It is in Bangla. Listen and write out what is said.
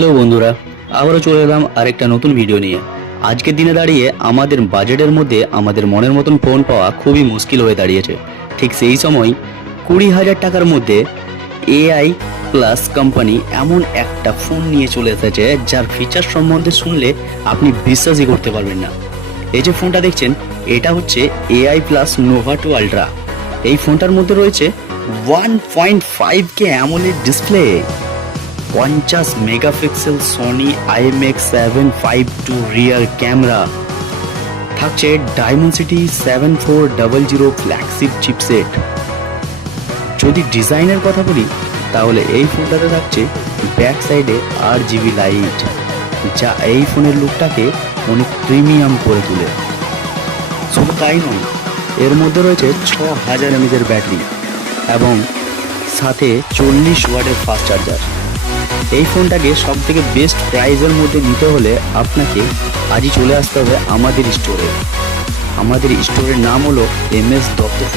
হ্যালো বন্ধুরা, আবারও চলে এলাম আরেকটা নতুন ভিডিও নিয়ে। আজকের দিনে দাঁড়িয়ে আমাদের বাজেটের মধ্যে আমাদের মনের মতন ফোন পাওয়া খুবই মুশকিল হয়ে দাঁড়িয়েছে। ঠিক সেই সময় 20,000 টাকার মধ্যে এআই প্লাস কোম্পানি এমন একটা ফোন নিয়ে চলে এসেছে যার ফিচার সম্বন্ধে শুনলে আপনি বিশ্বাসই করতে পারবেন না। এই যে ফোনটা দেখছেন, এটা হচ্ছে এআই প্লাস নোভা 2 আলট্রা। এই ফোনটার মধ্যে রয়েছে 1.5K AMOLED display, 50 megapixel Sony IMX752 rear camera, থাকছে ডায়মেনসিটি 7400 ফ্ল্যাগশিপ চিপসেট। যদি ডিজাইনের কথা বলি তাহলে এই ফোনটাতে থাকছে ব্যাক সাইডে RGB লাইট, যা এই ফোনের লুকটাকে অনেক প্রিমিয়াম করে তোলে। শুধু তাই নয়, এর মধ্যে রয়েছে 6000 mAh এর ব্যাটারি এবং সাথে 40 ওয়াটের ফাস্ট চার্জার। এই ফোনটাকে সব থেকে বেস্ট প্রাইসের মধ্যে নিতে হলে আপনাকে আজই চলে আসতে হবে আমাদের স্টোরে। আমাদের স্টোরের নাম হলো MS দত্ত।